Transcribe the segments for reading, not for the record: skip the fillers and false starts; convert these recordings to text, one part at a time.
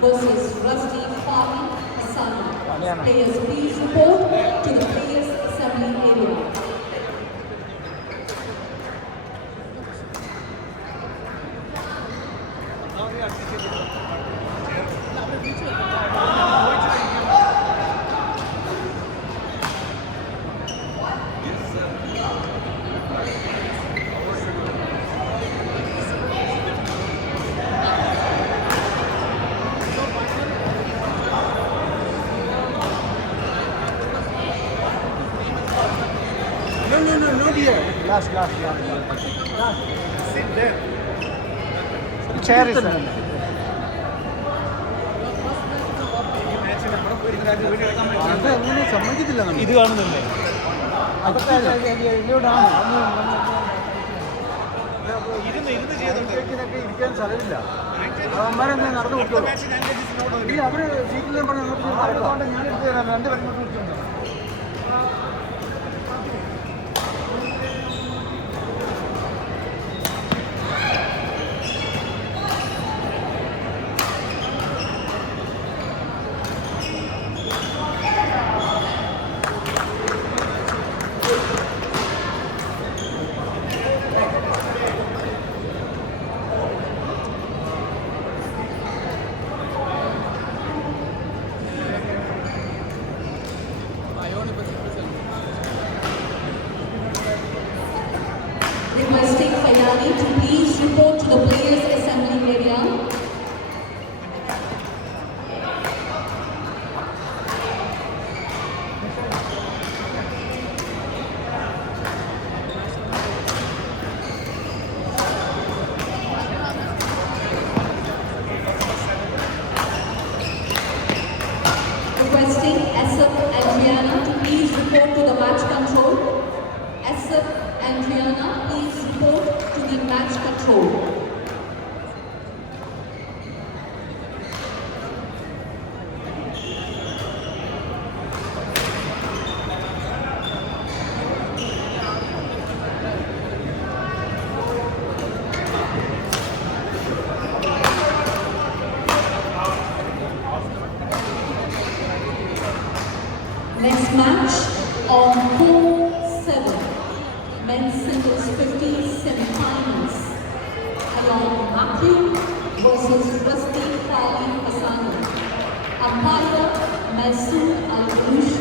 versus Rusty Farmi Hassan. Players, please report to the players' assembly area. No, dear. Last. Sit there. Chair is there. സമ്മതിക്കത്തില്ല ഇത് കാണുന്നില്ലേ ഇരിക്കാൻ സ്ഥലമില്ല അവന്മാരെന്നെ നടന്നു കൊടുത്തോളൂ ഇല്ല അവര് സീറ്റിലും പറഞ്ഞ് ഞാൻ എടുത്തു തരാം 2 പേരും വിളിച്ചിട്ടുണ്ട് Requesting Fayani to please report to the players' assembly area. Requesting Asap Adriana to please report to the match control. Asap Adriana, please report to the match control. Next match on 4/7, men's singles 50 semi-finals. Along Matthew versus Rusty Farmi Hassan. Umpire Masood Al-Rush.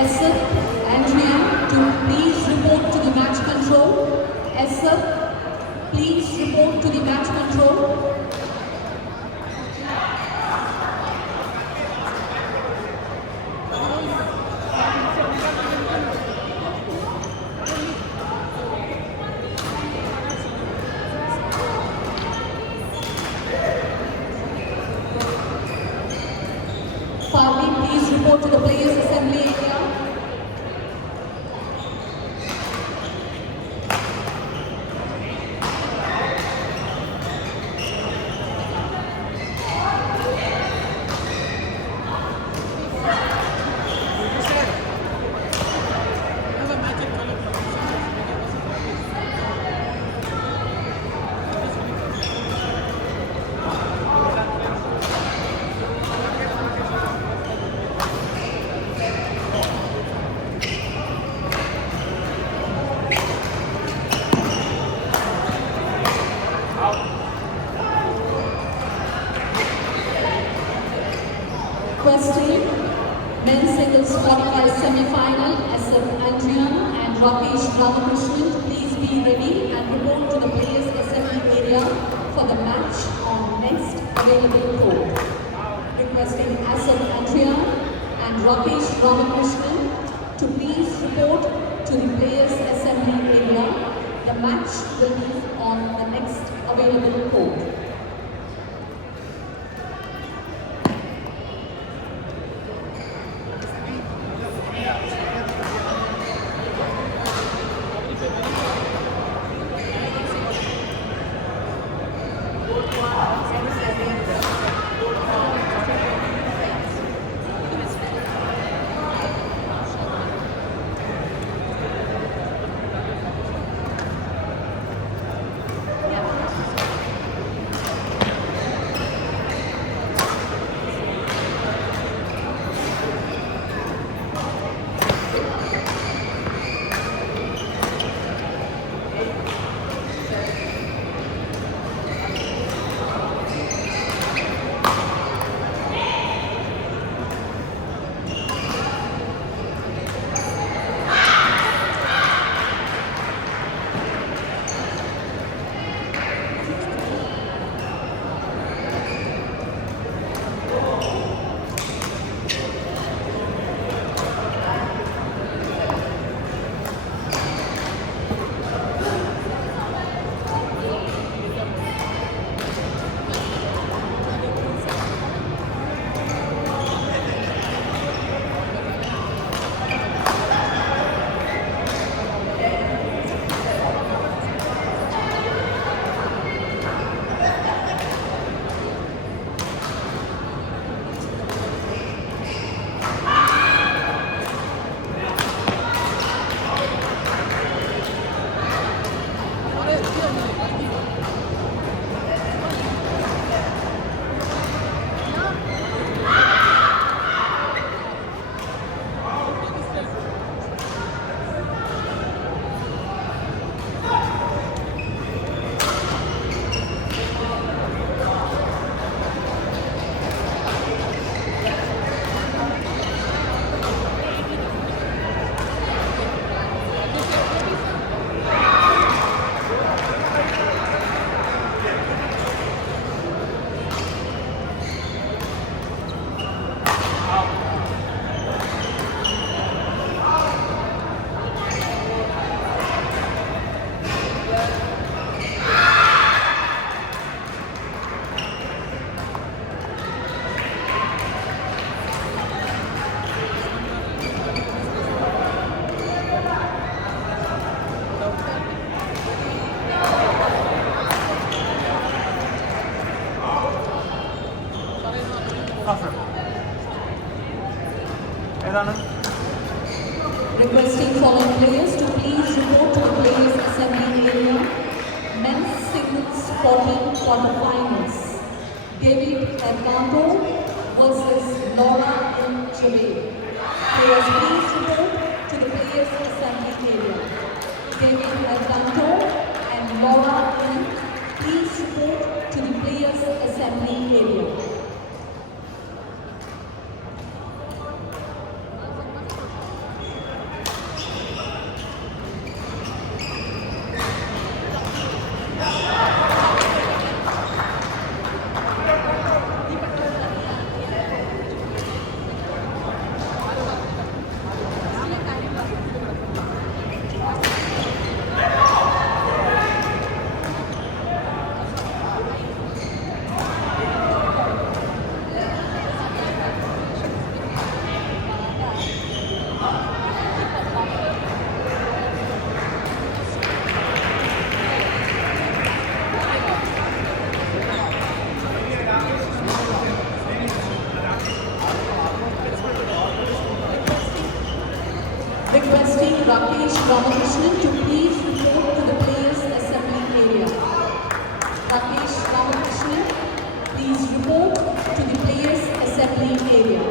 Asap Andrea to please report to the match control. Asap, please report to the match control. Farmi, please report to the players' assembly area. Requesting men's singles qualifier semi-final, Asap Andriana and Rakesh Ramakrishnan to please be ready and report to the players' assembly area for the match on next available court. Requesting Asap Andriana and Rakesh Ramakrishnan to please report to the players' assembly area. The match will be on the next available court. players to please report to the players assembly area. Men's singles 14 quarterfinals. David Ercanto versus Laura M. Javed. Players please report to the players assembly area. David Ercanto and Laura M. Please report to the players assembly area. Requesting Rakesh Ramakrishnan to please report to the players assembly area. Rakesh Ramakrishnan, please report to the players assembly area.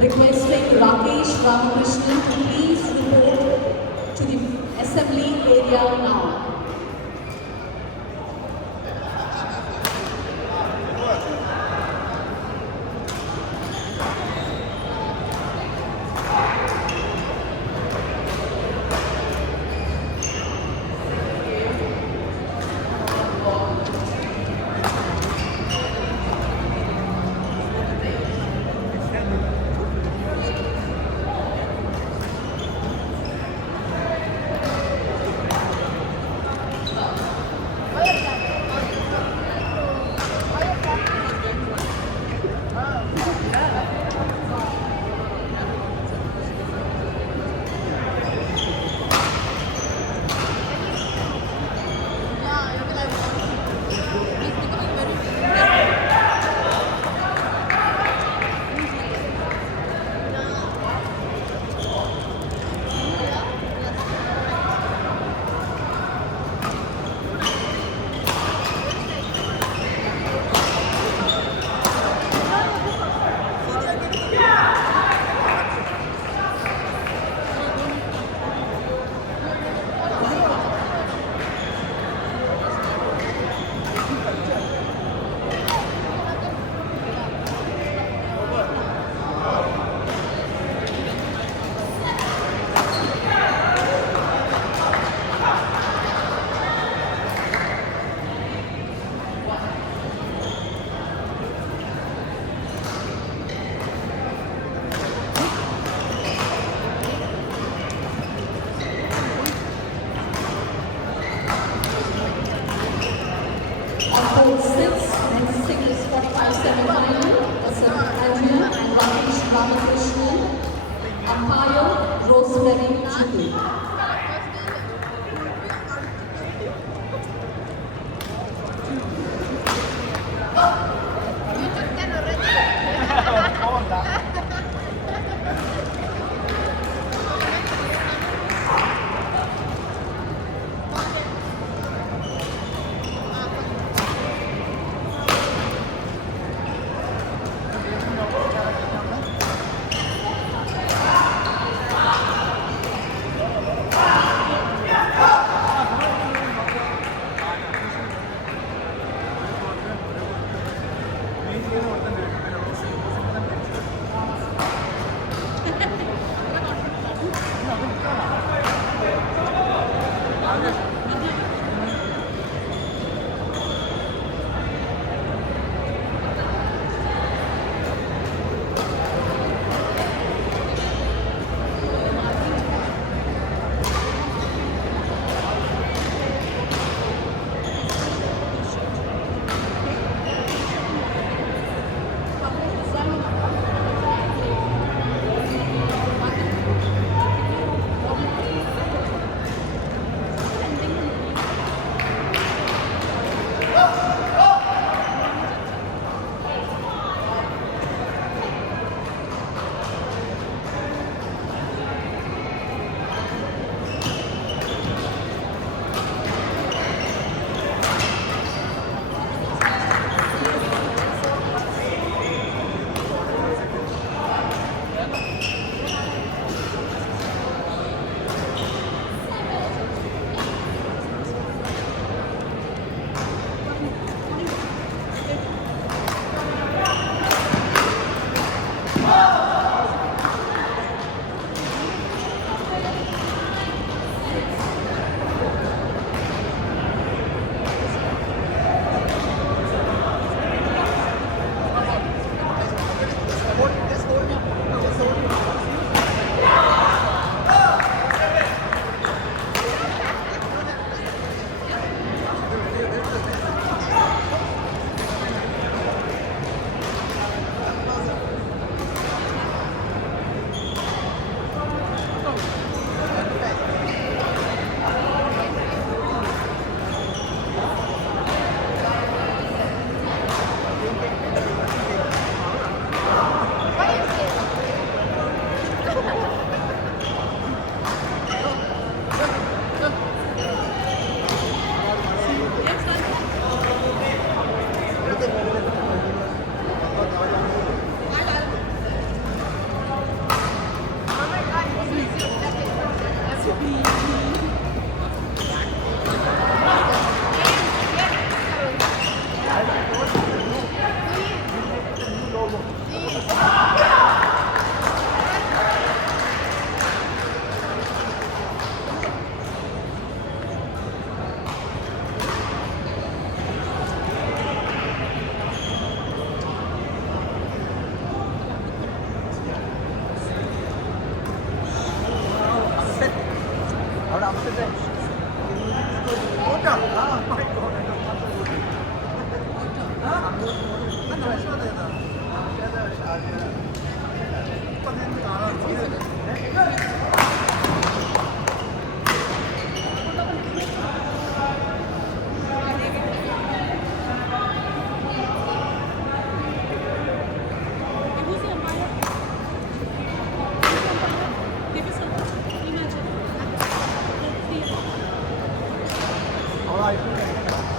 Requesting Rakesh Ramakrishnan to please report to the assembly area now. അവിടെ അപ്പത്തെ അവളായിട്ട്